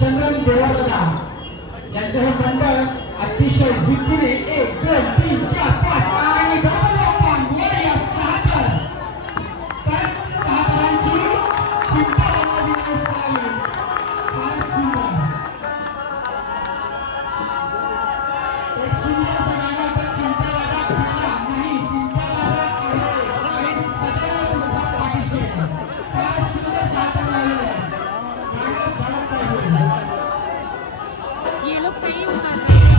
चंद्रन देवळा यांचे हे मंडळ अतिशय जिद्दीने 1 2 3 4 5 आणि ये लोग सही उतारते हैं।